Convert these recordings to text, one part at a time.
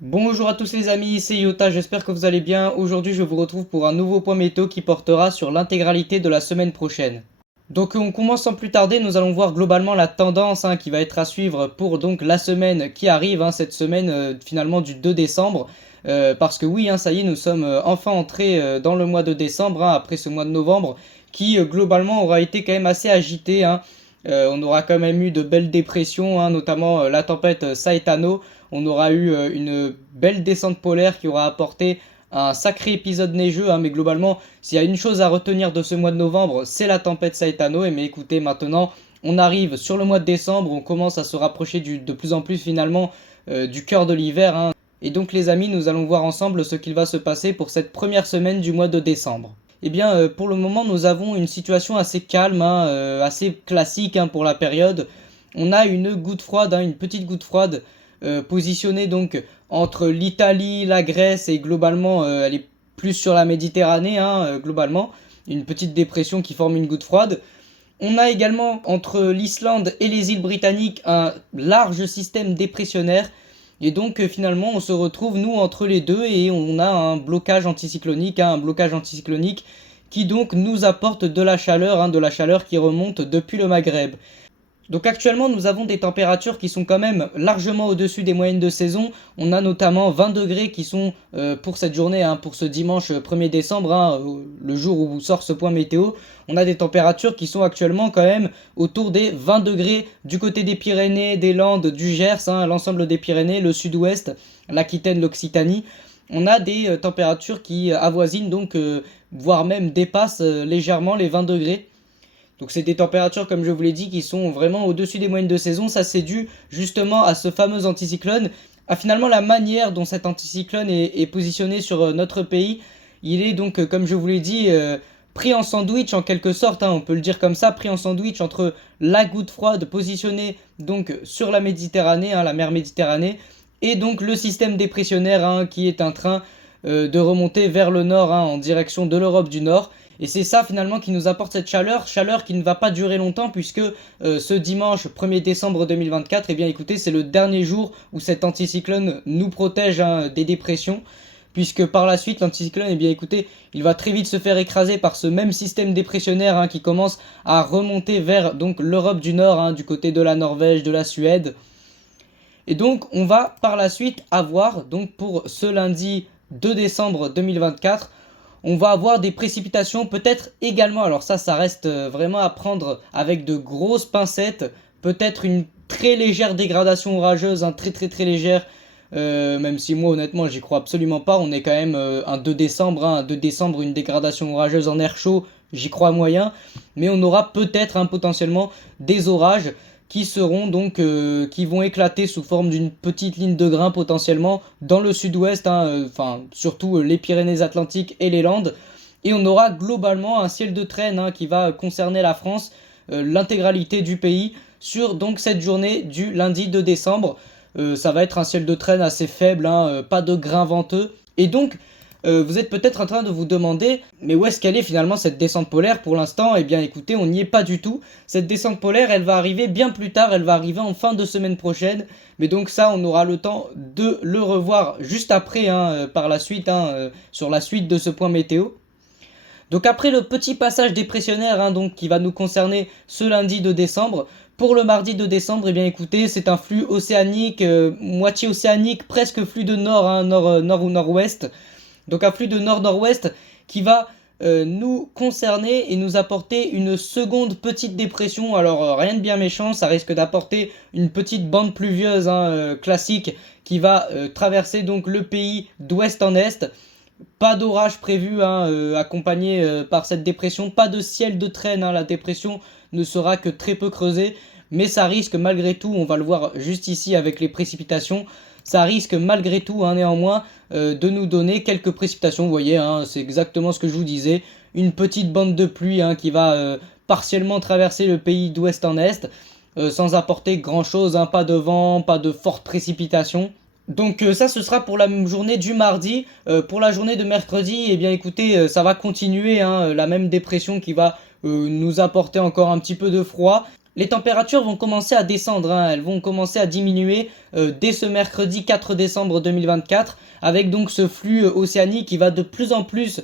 Bonjour à tous les amis, c'est Yota, j'espère que vous allez bien. Aujourd'hui je vous retrouve pour un nouveau point météo qui portera sur l'intégralité de la semaine prochaine. Donc on commence sans plus tarder, nous allons voir globalement la tendance qui va être à suivre pour donc la semaine qui arrive, cette semaine finalement du 2 décembre. Parce que oui, ça y est, nous sommes enfin entrés dans le mois de décembre, après ce mois de novembre, qui globalement aura été quand même assez agité. On aura quand même eu de belles dépressions, notamment la tempête Saitano. On aura eu une belle descente polaire qui aura apporté un sacré épisode neigeux, mais globalement, s'il y a une chose à retenir de ce mois de novembre, c'est la tempête Saitano. Mais écoutez, maintenant, on arrive sur le mois de décembre, on commence à se rapprocher de plus en plus finalement du cœur de l'hiver. Et donc les amis, nous allons voir ensemble ce qu'il va se passer pour cette première semaine du mois de décembre. Eh bien, pour le moment, nous avons une situation assez calme, assez classique pour la période. On a une goutte froide, une petite goutte froide positionnée donc entre l'Italie, la Grèce et globalement, elle est plus sur la Méditerranée, globalement. Une petite dépression qui forme une goutte froide. On a également entre l'Islande et les îles britanniques un large système dépressionnaire. Et donc finalement on se retrouve nous entre les deux et on a un blocage anticyclonique, qui donc nous apporte de la chaleur qui remonte depuis le Maghreb. Donc actuellement nous avons des températures qui sont quand même largement au-dessus des moyennes de saison. On a notamment 20 degrés qui sont pour cette journée, pour ce dimanche 1er décembre, le jour où sort ce point météo. On a des températures qui sont actuellement quand même autour des 20 degrés du côté des Pyrénées, des Landes, du Gers, l'ensemble des Pyrénées, le sud-ouest, l'Aquitaine, l'Occitanie. On a des températures qui avoisinent donc, voire même dépassent légèrement les 20 degrés. Donc c'est des températures, comme je vous l'ai dit, qui sont vraiment au-dessus des moyennes de saison. Ça c'est dû justement à ce fameux anticyclone, à finalement la manière dont cet anticyclone est positionné sur notre pays. Il est donc, comme je vous l'ai dit, pris en sandwich en quelque sorte, on peut le dire comme ça, pris en sandwich entre la goutte froide positionnée donc sur la Méditerranée, la mer Méditerranée, et donc le système dépressionnaire qui est en train de remonter vers le nord, en direction de l'Europe du Nord. Et c'est ça finalement qui nous apporte cette chaleur qui ne va pas durer longtemps puisque ce dimanche 1er décembre 2024, eh bien écoutez, c'est le dernier jour où cet anticyclone nous protège des dépressions. Puisque par la suite, l'anticyclone, eh bien écoutez, il va très vite se faire écraser par ce même système dépressionnaire qui commence à remonter vers donc l'Europe du Nord, du côté de la Norvège, de la Suède. Et donc on va par la suite avoir, donc pour ce lundi 2 décembre 2024, on va avoir des précipitations peut-être également, alors ça reste vraiment à prendre avec de grosses pincettes, peut-être une très légère dégradation orageuse, très très très légère, même si moi honnêtement j'y crois absolument pas. On est quand même un 2 décembre, un 2 décembre, une dégradation orageuse en air chaud, j'y crois moyen, mais on aura peut-être potentiellement des orages qui seront donc qui vont éclater sous forme d'une petite ligne de grains potentiellement dans le sud-ouest, surtout les Pyrénées-Atlantiques et les Landes. Et on aura globalement un ciel de traîne qui va concerner la France, l'intégralité du pays, sur donc cette journée du lundi 2 décembre. Ça va être un ciel de traîne assez faible, pas de grains venteux. Et donc vous êtes peut-être en train de vous demander, mais où est-ce qu'elle est finalement cette descente polaire pour l'instant? Eh bien écoutez, on n'y est pas du tout. Cette descente polaire, elle va arriver bien plus tard, elle va arriver en fin de semaine prochaine. Mais donc ça, on aura le temps de le revoir juste après, par la suite, sur la suite de ce point météo. Donc après le petit passage dépressionnaire donc, qui va nous concerner ce lundi de décembre, pour le mardi de décembre, eh bien écoutez, c'est un flux océanique, moitié océanique, presque flux de nord, nord ou nord-ouest. Donc un flux de nord-nord-ouest qui va nous concerner et nous apporter une seconde petite dépression. Alors rien de bien méchant, ça risque d'apporter une petite bande pluvieuse classique qui va traverser donc le pays d'ouest en est. Pas d'orage prévu accompagné par cette dépression, pas de ciel de traîne, la dépression ne sera que très peu creusée, mais ça risque malgré tout, on va le voir juste ici avec les précipitations, ça risque malgré tout néanmoins de nous donner quelques précipitations. Vous voyez, c'est exactement ce que je vous disais, une petite bande de pluie qui va partiellement traverser le pays d'ouest en est, sans apporter grand chose, pas de vent, pas de fortes précipitations. Donc ça ce sera pour la journée du mardi. Pour la journée de mercredi, eh bien écoutez, ça va continuer, hein, la même dépression qui va nous apporter encore un petit peu de froid. Les températures vont commencer à descendre, hein, elles vont commencer à diminuer dès ce mercredi 4 décembre 2024, avec donc ce flux océanique qui va de plus en plus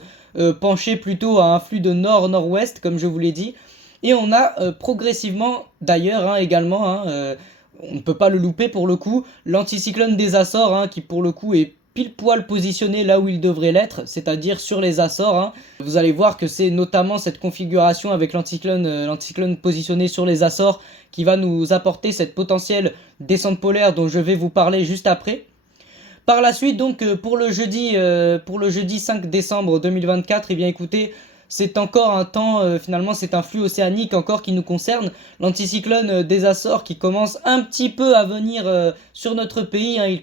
pencher plutôt à un flux de nord-nord-ouest, comme je vous l'ai dit. Et on a progressivement, d'ailleurs, hein, également, hein, on ne peut pas le louper pour le coup, l'anticyclone des Açores, hein, qui pour le coup est pile poil positionné là où il devrait l'être, c'est-à-dire sur les Açores, hein. Vous allez voir que c'est notamment cette configuration avec l'anticyclone positionné sur les Açores qui va nous apporter cette potentielle descente polaire dont je vais vous parler juste après. Par la suite, donc, pour le jeudi 5 décembre 2024, eh bien écoutez, c'est encore un temps, finalement, c'est un flux océanique encore qui nous concerne. L'anticyclone des Açores qui commence un petit peu à venir sur notre pays, hein. Il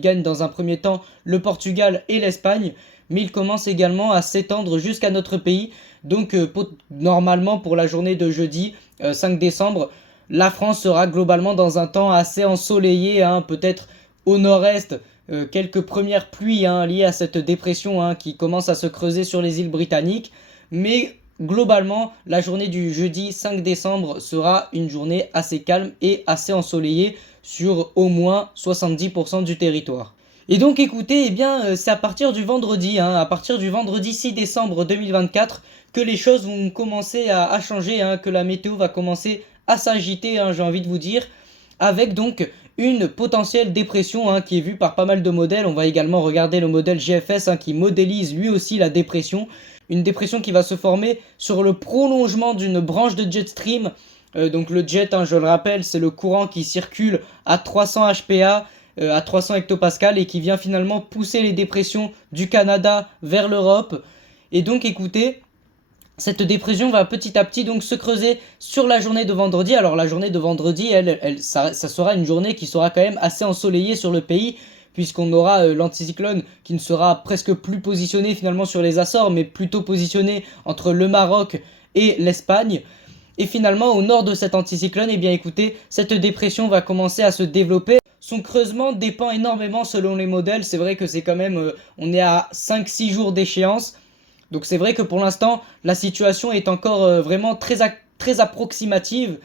gagne dans un premier temps le Portugal et l'Espagne, mais il commence également à s'étendre jusqu'à notre pays. Donc, normalement, pour la journée de jeudi 5 décembre, la France sera globalement dans un temps assez ensoleillé, hein, peut-être au nord-est, quelques premières pluies, hein, liées à cette dépression, hein, qui commence à se creuser sur les îles britanniques. Mais globalement, la journée du jeudi 5 décembre sera une journée assez calme et assez ensoleillée sur au moins 70% du territoire. Et donc écoutez, eh bien, c'est à partir du vendredi, hein, à partir du vendredi 6 décembre 2024, que les choses vont commencer à changer, hein, que la météo va commencer à s'agiter, hein, j'ai envie de vous dire, avec donc une potentielle dépression, hein, qui est vue par pas mal de modèles. On va également regarder le modèle GFS, hein, qui modélise lui aussi la dépression. Une dépression qui va se former sur le prolongement d'une branche de jet stream. Donc le jet, hein, je le rappelle, c'est le courant qui circule à 300 HPA, à 300 hectopascal, et qui vient finalement pousser les dépressions du Canada vers l'Europe. Et donc écoutez, cette dépression va petit à petit donc se creuser sur la journée de vendredi. Alors la journée de vendredi, ça sera une journée qui sera quand même assez ensoleillée sur le pays, puisqu'on aura l'anticyclone qui ne sera presque plus positionné finalement sur les Açores, mais plutôt positionné entre le Maroc et l'Espagne. Et finalement, au nord de cet anticyclone, eh bien écoutez, cette dépression va commencer à se développer. Son creusement dépend énormément selon les modèles. C'est vrai que c'est quand même, on est à 5-6 jours d'échéance. Donc c'est vrai que pour l'instant, la situation est encore vraiment très approximative.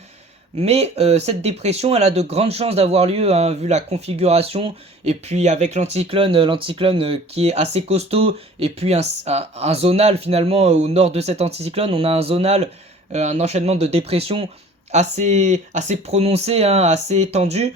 Mais cette dépression, elle a de grandes chances d'avoir lieu, hein, vu la configuration. Et puis avec l'anticyclone qui est assez costaud. Et puis un zonal finalement au nord de cet anticyclone. On a un zonal, un enchaînement de dépression assez prononcé, hein, assez étendu.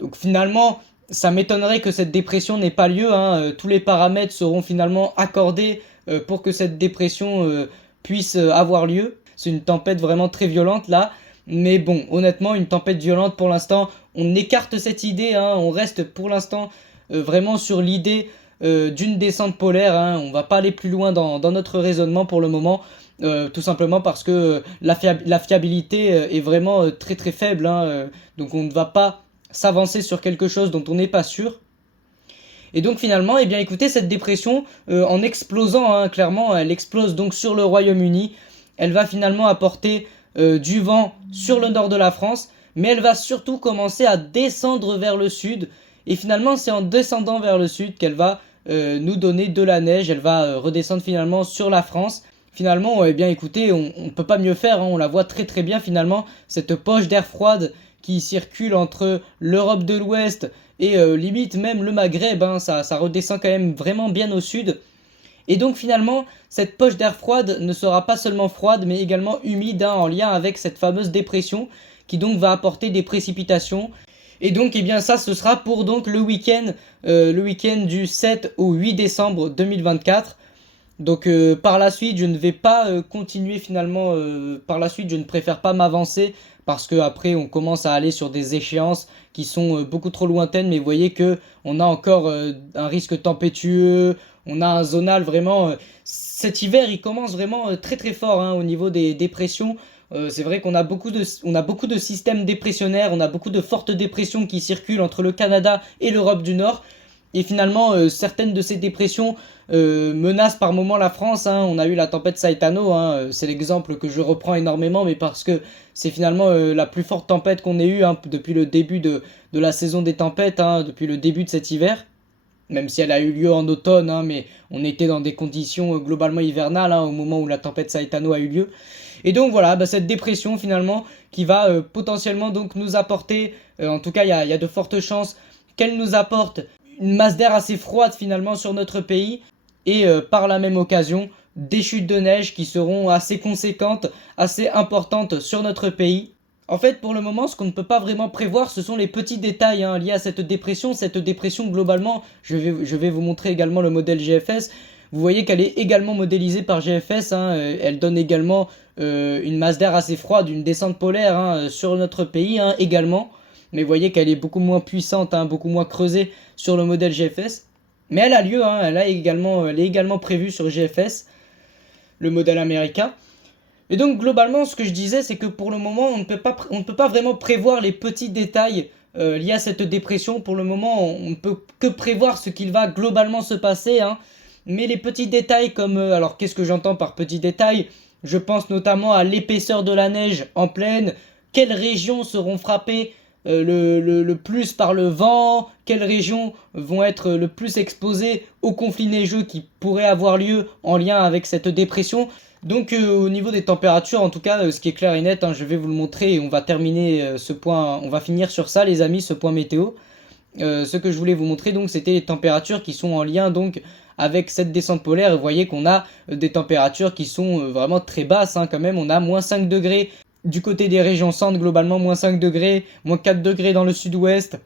Donc finalement, ça m'étonnerait que cette dépression n'ait pas lieu, hein. Tous les paramètres seront finalement accordés pour que cette dépression puisse avoir lieu. C'est une tempête vraiment très violente là. Mais bon, honnêtement, une tempête violente pour l'instant, on écarte cette idée, hein. On reste pour l'instant vraiment sur l'idée d'une descente polaire, hein. On va pas aller plus loin dans notre raisonnement pour le moment. Tout simplement parce que la fiabilité est vraiment très très faible, hein. Donc on ne va pas s'avancer sur quelque chose dont on n'est pas sûr. Et donc finalement, eh bien écoutez, cette dépression, en explosant, hein, clairement, elle explose donc sur le Royaume-Uni. Elle va finalement apporter du vent sur le nord de la France, mais elle va surtout commencer à descendre vers le sud. Et finalement, c'est en descendant vers le sud qu'elle va nous donner de la neige. Elle va redescendre finalement sur la France. Finalement, eh bien écoutez, on ne peut pas mieux faire, hein. On la voit très très bien finalement, cette poche d'air froide qui circule entre l'Europe de l'Ouest et limite même le Maghreb, hein. Ça redescend quand même vraiment bien au sud. Et donc finalement, cette poche d'air froide ne sera pas seulement froide, mais également humide, hein, en lien avec cette fameuse dépression, qui donc va apporter des précipitations. Et donc, eh bien ça, ce sera pour donc le week-end du 7 au 8 décembre 2024. Donc par la suite, je ne vais pas continuer finalement, par la suite, je ne préfère pas m'avancer, parce que après on commence à aller sur des échéances qui sont beaucoup trop lointaines. Mais vous voyez que on a encore un risque tempétueux, on a un zonal vraiment. Cet hiver, il commence vraiment très très fort, hein, au niveau des dépressions. C'est vrai qu'on a beaucoup de systèmes dépressionnaires, on a beaucoup de fortes dépressions qui circulent entre le Canada et l'Europe du Nord. Et finalement, certaines de ces dépressions menacent par moments la France, hein. On a eu la tempête Saitano, hein, c'est l'exemple que je reprends énormément, mais parce que c'est finalement la plus forte tempête qu'on ait eue, hein, depuis le début de la saison des tempêtes, hein, depuis le début de cet hiver. Même si elle a eu lieu en automne, hein, mais on était dans des conditions globalement hivernales, hein, au moment où la tempête Saitano a eu lieu. Et donc voilà, bah, cette dépression finalement qui va potentiellement donc nous apporter, en tout cas il y a de fortes chances qu'elle nous apporte une masse d'air assez froide finalement sur notre pays et par la même occasion des chutes de neige qui seront assez conséquentes, assez importantes sur notre pays. En fait, pour le moment, ce qu'on ne peut pas vraiment prévoir, ce sont les petits détails, hein, liés à cette dépression. Cette dépression, globalement, je vais vous montrer également le modèle GFS. Vous voyez qu'elle est également modélisée par GFS, hein, elle donne également une masse d'air assez froide, une descente polaire, hein, sur notre pays, hein, également. Mais vous voyez qu'elle est beaucoup moins puissante, hein, beaucoup moins creusée sur le modèle GFS. Mais elle a lieu, hein, elle est également prévue sur GFS, le modèle américain. Et donc globalement, ce que je disais, c'est que pour le moment, on ne peut pas vraiment prévoir les petits détails liés à cette dépression. Pour le moment, on ne peut que prévoir ce qu'il va globalement se passer, hein. Mais les petits détails comme... alors qu'est-ce que j'entends par petits détails? Je pense notamment à l'épaisseur de la neige en plaine, quelles régions seront frappées le plus par le vent, quelles régions vont être le plus exposées aux conflits neigeux qui pourraient avoir lieu en lien avec cette dépression. Donc au niveau des températures, en tout cas, ce qui est clair et net, hein, je vais vous le montrer et on va terminer ce point, on va finir sur ça les amis, ce point météo. Ce que je voulais vous montrer donc c'était les températures qui sont en lien donc avec cette descente polaire. Vous voyez qu'on a des températures qui sont vraiment très basses, hein, quand même. On a moins 5 degrés du côté des régions centre, globalement moins 5 degrés, moins 4 degrés dans le sud-ouest.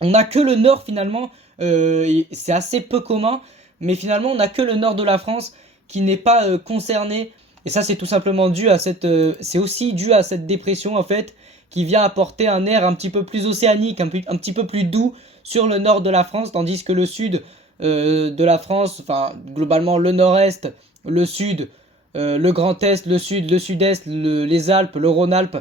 On n'a que le nord finalement, c'est assez peu commun, mais finalement on n'a que le nord de la France qui n'est pas concerné. Et ça c'est tout simplement dû à c'est aussi dû à cette dépression en fait, qui vient apporter un air un petit peu plus océanique, un petit peu plus doux sur le nord de la France, tandis que le sud de la France, enfin globalement le nord-est, le sud, le Grand Est, le sud, le sud-est, les Alpes, le Rhône-Alpes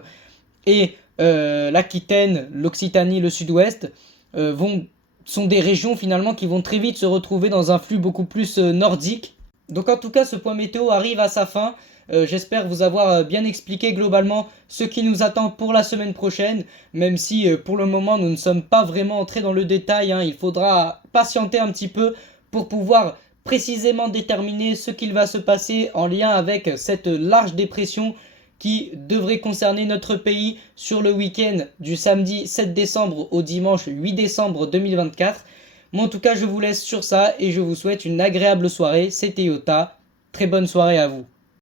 et l'Aquitaine, l'Occitanie, le sud-ouest sont des régions finalement qui vont très vite se retrouver dans un flux beaucoup plus nordique. Donc en tout cas ce point météo arrive à sa fin. J'espère vous avoir bien expliqué globalement ce qui nous attend pour la semaine prochaine, même si pour le moment nous ne sommes pas vraiment entrés dans le détail, hein. Il faudra patienter un petit peu pour pouvoir précisément déterminer ce qu'il va se passer en lien avec cette large dépression qui devrait concerner notre pays sur le week-end du samedi 7 décembre au dimanche 8 décembre 2024. Moi en tout cas je vous laisse sur ça et je vous souhaite une agréable soirée. C'était Yota, très bonne soirée à vous.